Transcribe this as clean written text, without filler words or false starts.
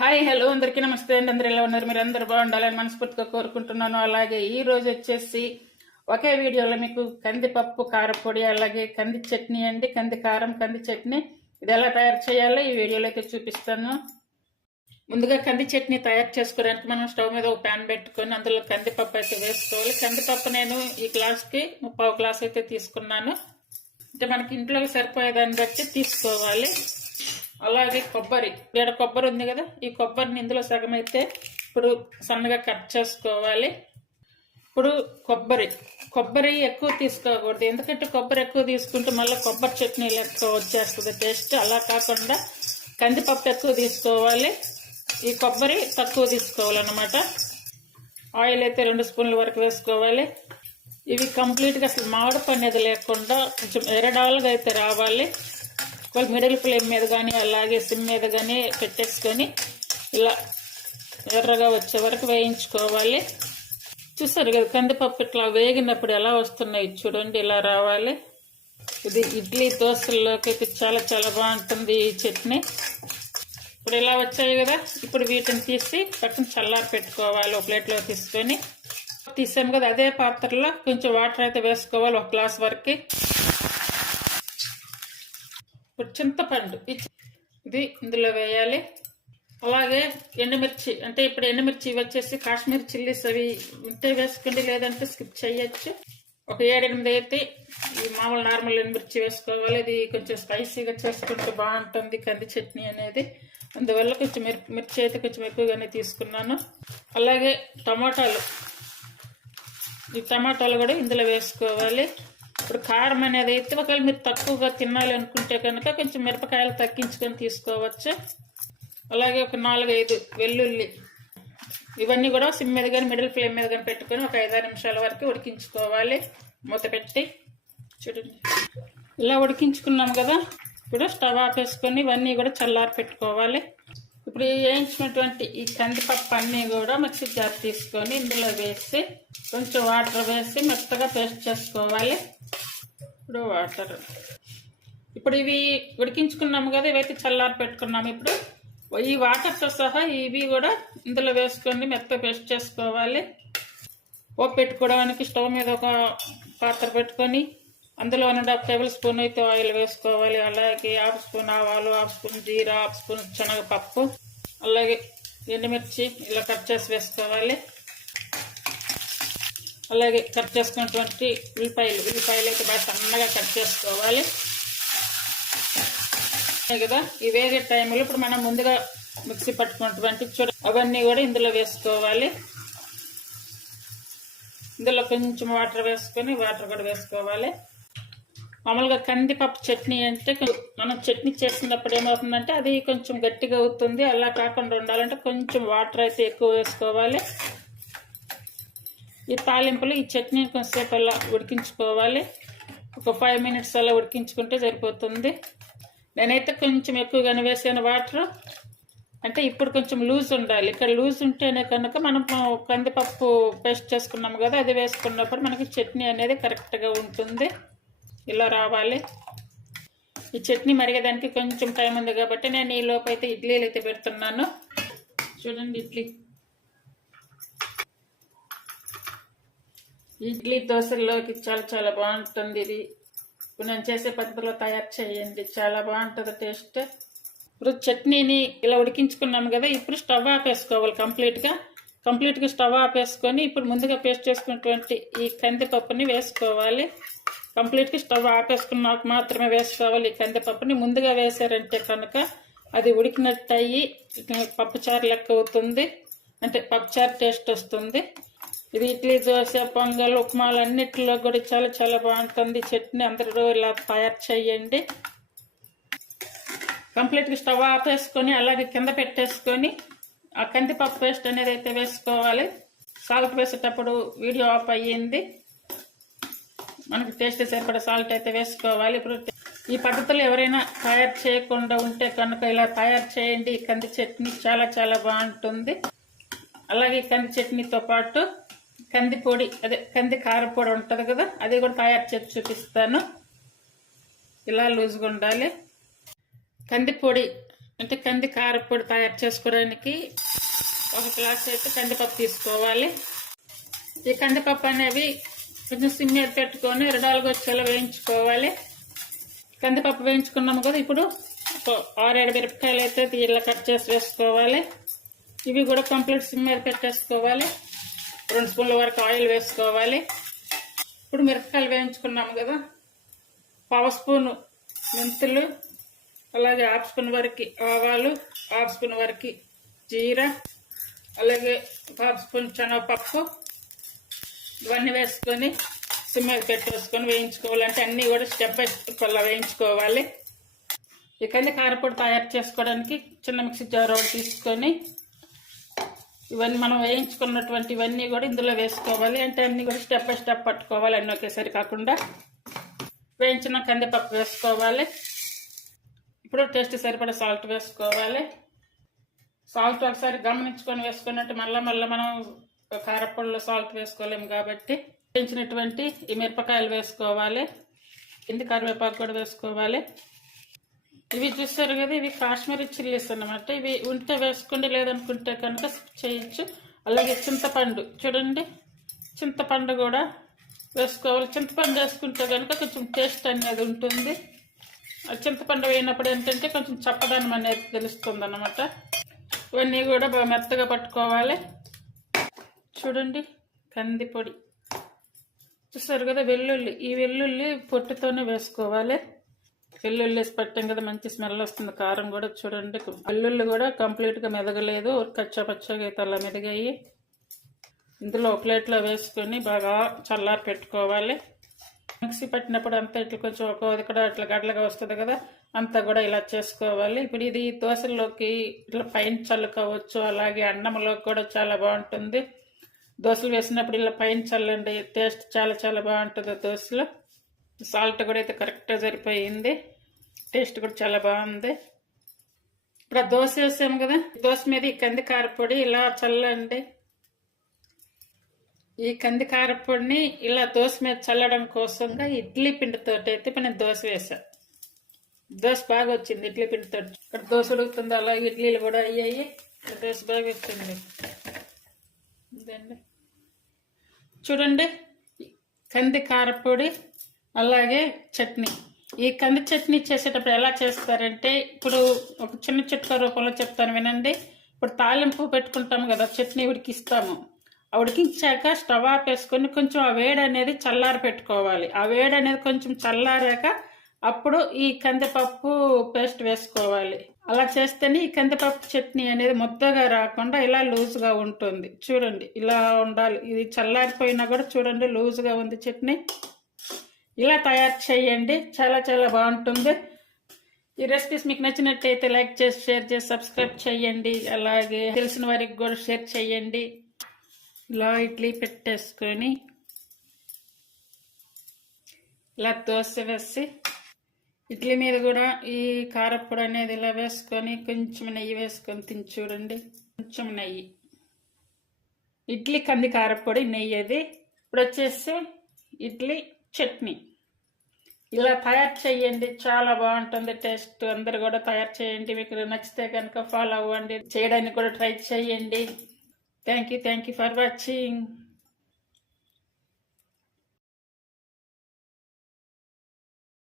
Hi hello అందరికీ నమస్తే అండి. అందరు ఎలా ఉన్నారు? మీరు అందరు బాగుండాలని మనస్ఫూర్తిగా కోరుకుంటున్నాను. అలాగే ఈ రోజు వచ్చేసి ఒకే వీడియోలో మీకు కందిపప్పు కారపొడి, అలాగే కంది చట్నీ అండి, కంది కారం, కంది చట్నీ ఇది ఎలా తయారు చేయాలో ఈ వీడియోలో అయితే చూపిస్తాను. ముందుగా కంది చట్నీ తయారు చేసుకోవడానికి మనం స్టవ్ మీద ఒక ప్యాన్ పెట్టుకొని అందులో కందిపప్పు అయితే వేసుకోవాలి. కందిపప్పు నేను ఈ గ్లాస్కి 3/4 గ్లాస్ అయితే తీసుకున్నాను. అంటే మనకి ఇంట్లోకి సరిపోయేదాన్ని బట్టి తీసుకోవాలి. అలాగే కొబ్బరి ఉంది కదా, ఈ కొబ్బరిని ఇందులో సగం అయితే ఇప్పుడు సన్నగా కట్ చేసుకోవాలి. ఇప్పుడు కొబ్బరి ఎక్కువ తీసుకోకూడదు, ఎందుకంటే కొబ్బరి ఎక్కువ తీసుకుంటే మళ్ళీ కొబ్బరి చట్నీలు ఎక్కువ వచ్చేస్తుంది టేస్ట్. అలా కాకుండా కందిపప్పు ఎక్కువ తీసుకోవాలి, ఈ కొబ్బరి తక్కువ తీసుకోవాలన్నమాట. ఆయిల్ అయితే 2 స్పూన్ల వరకు వేసుకోవాలి. ఇవి కంప్లీట్గా అసలు మాడపు అనేది లేకుండా కొంచెం ఎర్రడాలుగా అయితే రావాలి. మిడిల్ ఫ్లేమ్ మీద కానీ అలాగే సిమ్ మీద కానీ పెట్టేసుకొని ఇలా ఎర్రగా వచ్చే వరకు వేయించుకోవాలి. చూసారు కదా కందిపప్పు ఇట్లా వేగినప్పుడు ఎలా వస్తున్నాయి చూడండి, ఇలా రావాలి. ఇది ఇడ్లీ దోశల్లోకి అయితే చాలా చాలా బాగుంటుంది ఈ చట్నీ. ఇప్పుడు ఇలా వచ్చాయి కదా, ఇప్పుడు వీటిని తీసి పక్కన చల్లారి పెట్టుకోవాలి. ఒక ప్లేట్లో తీసుకొని తీసాము కదా, అదే పాత్రలో కొంచెం వాటర్ అయితే వేసుకోవాలి, 1 గ్లాస్ వరకు. ఇప్పుడు చింతపండు ఇది ఇందులో వేయాలి. అలాగే ఎండుమిర్చి, అంటే ఇప్పుడు ఎండుమిర్చి వచ్చేసి కాశ్మీర్ చిల్లీస్ అవి ఉంటే వేసుకోండి, లేదంటే స్కిప్ చేయొచ్చు. ఒక 7-8 అయితే ఈ మామూలు నార్మల్ ఎండుమిర్చి వేసుకోవాలి. ఇది కొంచెం స్పైసీగా చేసుకుంటే బాగుంటుంది కంది చట్నీ అనేది, అందువల్ల కొంచెం మిర్చి అయితే కొంచెం ఎక్కువగానే తీసుకున్నాను. అలాగే ఈ టమాటాలు కూడా ఇందులో వేసుకోవాలి. ఇప్పుడు కారం అనేది అయితే ఒకవేళ మీరు తక్కువగా తినాలి అనుకుంటే కనుక కొంచెం మిరపకాయలు తగ్గించుకొని తీసుకోవచ్చు. అలాగే ఒక 4-5 వెల్లుల్లి, ఇవన్నీ కూడా సిమ్ మీద కానీ మిడిల్ ఫ్లేమ్ మీద కానీ పెట్టుకొని ఒక 5-6 నిమిషాల వరకు ఉడికించుకోవాలి. మూత పెట్టి చూడండి, ఇలా ఉడికించుకున్నాం కదా. ఇప్పుడు స్టవ్ ఆపేసుకొని ఇవన్నీ కూడా చల్లారి పెట్టుకోవాలి. ఇప్పుడు వేయించినటువంటి ఈ కందిపప్పు అన్నీ కూడా మిక్సీ జార్ తీసుకొని ఇందులో వేసి కొంచెం వాటర్ వేసి మెత్తగా పేస్ట్ చేసుకోవాలి. ఇప్పుడు ఇవి ఉడికించుకున్నాము కదా, ఇవైతే చల్లారి పెట్టుకున్నాము. ఇప్పుడు ఈ వాటర్తో సహా ఇవి కూడా ఇందులో వేసుకొని మెత్తగా పేస్ట్ చేసుకోవాలి. పోపు పెట్టుకోవడానికి స్టవ్ మీద ఒక పాత్ర పెట్టుకొని అందులో 1.5 టేబుల్ స్పూన్ అయితే ఆయిల్ వేసుకోవాలి. అలాగే 1/2 స్పూన్ ఆవాలు, 1/2 స్పూన్ జీరా, 1/2 స్పూన్ శనగపప్పు, అలాగే ఎండుమిర్చి ఇలా కట్ చేసి వేసుకోవాలి. అలాగే కట్ చేసుకున్నటువంటి ఉల్లిపాయలు అయితే బాగా సన్నగా కట్ చేసుకోవాలి కదా. ఈ వేగే టైంలో ఇప్పుడు మనం ముందుగా మిక్సీ పట్టుకున్నటువంటి అవన్నీ కూడా ఇందులో వేసుకోవాలి. ఇందులో కొంచెం వాటర్ వేసుకొని వాటర్ కూడా వేసుకోవాలి. మామూలుగా కందిపప్పు చట్నీ అంటే మనం చట్నీ చేసినప్పుడు ఏమవుతుందంటే అది కొంచెం గట్టిగా అవుతుంది. అలా కాకుండా ఉండాలంటే కొంచెం వాటర్ అయితే ఎక్కువ వేసుకోవాలి. ఈ తాలింపులు ఈ చట్నీ కొంచెంసేపు అలా ఉడికించుకోవాలి. ఒక 5 మినిట్స్ అలా ఉడికించుకుంటే సరిపోతుంది. నేనైతే కొంచెం ఎక్కువగానే వేసాను వాటర్, అంటే ఇప్పుడు కొంచెం లూజ్ ఉండాలి. ఇక్కడ లూజ్ ఉంటేనే కనుక మనం కందిపప్పు పేస్ట్ చేసుకున్నాము కదా, అది వేసుకున్నప్పుడు మనకి చట్నీ అనేది కరెక్ట్గా ఉంటుంది. ఇలా రావాలి. ఈ చట్నీ మరిగేదానికి కొంచెం టైం ఉంది కాబట్టి నేను ఈ లోపు అయితే ఇడ్లీలు అయితే పెడుతున్నాను. చూడండి, ఇడ్లీ దోశల్లోకి చాలా చాలా బాగుంటుంది. ఇది ఇప్పుడు నేను చేసే పద్ధతిలో తయారు చేయండి, చాలా బాగుంటుంది టేస్ట్. ఇప్పుడు చట్నీని ఇలా ఉడికించుకున్నాము కదా, ఇప్పుడు స్టవ్ ఆపేసుకోవాలి. కంప్లీట్గా స్టవ్ ఆపేసుకొని ఇప్పుడు ముందుగా పేస్ట్ చేసుకున్నటువంటి ఈ కందిపప్పుని వేసుకోవాలి. కంప్లీట్గా స్టవ్ ఆపేసుకున్నాక మాత్రమే వేసుకోవాలి. ఈ కందిపప్పుని ముందుగా వేసారంటే కనుక అది ఉడికినట్టు అయ్యి పప్పుచారు లెక్క అవుతుంది, అంటే పప్పుచారు టేస్ట్ వస్తుంది. ఇది ఇడ్లీ, దోశ, పొంగల్, ఉప్మాలు అన్నిటిలో కూడా చాలా చాలా బాగుంటుంది చట్నీ. అందరూ ఇలా తయారు చేయండి. కంప్లీట్గా స్టవ్ ఆపేసుకొని అలాగే కింద పెట్టేసుకొని ఆ కందిపప్పు పేస్ట్ అనేది అయితే వేసుకోవాలి. సాల్ట్ వేసేటప్పుడు వీడియో ఆఫ్ అయ్యింది. మనకి టేస్ట్ సరిపడా సాల్ట్ అయితే వేసుకోవాలి. ఇప్పుడు ఈ పద్ధతిలో ఎవరైనా తయారు చేయకుండా ఉంటే కనుక ఇలా తయారు చేయండి. ఈ కంది చట్నీ చాలా చాలా బాగుంటుంది. అలాగే కంది చట్నీతో పాటు కంది పొడి, అదే కంది కారపొడి ఉంటుంది కదా, అది కూడా తయారు చేసి చూపిస్తాను. ఇలా లూజ్గా ఉండాలి. కంది పొడి అంటే కంది కారపొడి తయారు చేసుకోవడానికి 1 గ్లాస్ అయితే కందిపప్పు తీసుకోవాలి. ఈ కందిపప్పు అనేవి కొంచెం సిమ్ మీద పెట్టుకొని 2 వచ్చేలా వేయించుకోవాలి. కందిపప్పు వేయించుకున్నాము కదా, ఇప్పుడు 6-7 మిరపకాయలు అయితే ఇలా కట్ చేసి వేసుకోవాలి. ఇవి కూడా కంప్లీట్ సిమ్ మీద పెట్టేసుకోవాలి. 2 స్పూన్ల వరకు ఆయిల్ వేసుకోవాలి. ఇప్పుడు మిరపకాయలు వేయించుకున్నాము కదా, 1/2 స్పూను మెంతులు, అలాగే 1/2 స్పూన్ వరకు ఆవాలు, 1/2 స్పూన్ వరకు జీరా, అలాగే 1/2 స్పూన్ శనగపప్పు, ఇవన్నీ వేసుకొని సిమ్ మీద పెట్టేసుకొని వేయించుకోవాలి. అంటే అన్నీ కూడా స్టెప్ బై స్టెప్ అలా వేయించుకోవాలి. ఈ కంది కారపొడి తయారు చేసుకోవడానికి చిన్న మిక్సీ జార్ ఒకటి తీసుకొని ఇవన్నీ మనం వేయించుకున్నటువంటి ఇవన్నీ కూడా ఇందులో వేసుకోవాలి. అంటే అన్నీ కూడా స్టెప్ బై స్టెప్ పట్టుకోవాలి, అన్నీ ఒకేసారి కాకుండా. వేయించిన కందిపప్పు వేసుకోవాలి. ఇప్పుడు టేస్ట్ సరిపడా సాల్ట్ వేసుకోవాలి. సాల్ట్ ఒకసారి గమనించుకొని వేసుకున్నట్టు మళ్ళీ మనం కారపొడిలో సాల్ట్ వేసుకోలేము కాబట్టి వేయించినటువంటి ఈ మిరపకాయలు వేసుకోవాలి. కింది కరివేపాకు కూడా వేసుకోవాలి. ఇవి చూస్తారు కదా, ఇవి కాశ్మీరీ చిల్లీస్ అన్నమాట. ఇవి ఉంటే వేసుకోండి, లేదనుకుంటే కనుక చేయొచ్చు. అలాగే చింతపండు చూడండి, చింతపండు కూడా వేసుకోవాలి. చింతపండు వేసుకుంటే కనుక కొంచెం టేస్ట్ అనేది ఉంటుంది. చింతపండు వేయినప్పుడు ఏంటంటే కొంచెం చప్పదనం అనేది తెలుస్తుంది అన్నమాట. ఇవన్నీ కూడా బాగా మెత్తగా పట్టుకోవాలి. చూడండి కంది పొడి చూస్తారు కదా, వెల్లుల్లి, ఈ వెల్లుల్లి పొట్టుతోనే వేసుకోవాలి. వెల్లుల్లి వేసి పట్టాం కదా, మంచి స్మెల్ వస్తుంది. కారం కూడా చూడండి, వెల్లుల్లి కూడా కంప్లీట్గా మెదగలేదు, కచ్చా పచ్చగా అయితే అలా మెదిగాయి. ఇందులో ప్లేట్లో వేసుకొని బాగా చల్లారి పెట్టుకోవాలి. మిక్సీ పట్టినప్పుడు అంతా ఇట్లా కొంచెం ఒక కూడా ఇట్లా గడ్డలుగా వస్తుంది కదా, అంతా కూడా ఇలా చేసుకోవాలి. ఇప్పుడు ఇది దోశల్లోకి ఇట్లా పైన చల్లుకోవచ్చు, అలాగే అన్నంలోకి కూడా చాలా బాగుంటుంది. దోశలు వేసినప్పుడు ఇలా పైన చల్లండి, టేస్ట్ చాలా చాలా బాగుంటుంది దోశలో. సాల్ట్ కూడా అయితే కరెక్ట్గా సరిపోయింది, టేస్ట్ కూడా చాలా బాగుంది. ఇప్పుడు ఆ దోశ వేసాము కదా, దోశ మీద ఈ కంది కారపొడి ఇలా చల్లండి. ఈ కంది కారపొడిని ఇలా దోశ మీద చల్లడం కోసంగా ఇడ్లీ పిండితో అయితే ఇప్పుడు నేను దోశ వేసా. దోశ బాగా వచ్చింది ఇడ్లీ పిండితో. ఇక్కడ దోశ ఉడుకుతుంది, అలాగే ఇడ్లీలు కూడా అయ్యాయి. దోశ బాగా వచ్చింది. చూడండి కంది కారపొడి అలాగే చట్నీ. ఈ కంది చట్నీ చేసేటప్పుడు ఎలా చేస్తారంటే, ఇప్పుడు ఒక చిన్న చిట్కా రూపంలో చెప్తాను వినండి. ఇప్పుడు తాలింపు పెట్టుకుంటాము కదా, చట్నీ ఉడికిస్తాము. ఆ ఉడికించాక స్టవ్ ఆపేసుకొని కొంచెం ఆ వేడి అనేది చల్లారి పెట్టుకోవాలి. ఆ వేడి అనేది కొంచెం చల్లారాక అప్పుడు ఈ కందిపప్పు పేస్ట్ వేసుకోవాలి. అలా చేస్తేనే ఈ కందిపప్పు చట్నీ అనేది ముద్దగా రాకుండా ఇలా లూజ్గా ఉంటుంది. చూడండి ఇలా ఉండాలి. ఇది చల్లారిపోయినా కూడా చూడండి లూజ్గా ఉంది చట్నీ. ఇలా తయారు చేయండి, చాలా చాలా బాగుంటుంది. ఈ రెసిపీస్ మీకు నచ్చినట్టయితే లైక్ చేసి, షేర్ చేసి, సబ్స్క్రైబ్ చేయండి. అలాగే తెలిసిన వారికి కూడా షేర్ చేయండి. ఇలా ఇడ్లీ పెట్టేసుకొని ఇలా దోశ వేసి ఇడ్లీ మీద కూడా ఈ కారపొడి అనేది ఇలా వేసుకొని కొంచెం నెయ్యి వేసుకొని తిని చూడండి. కొంచెం నెయ్యి, ఇడ్లీ కంది కారపొడి నెయ్యి. అది ఇప్పుడు వచ్చేసి ఇడ్లీ చట్నీ. ఇలా తయారు చేయండి, చాలా బాగుంటుంది టేస్ట్. అందరు కూడా తయారు చేయండి. మీకు నచ్చితే కనుక ఫాలో అవ్వండి, చేయడానికి కూడా ట్రై చేయండి. Thank you for watching.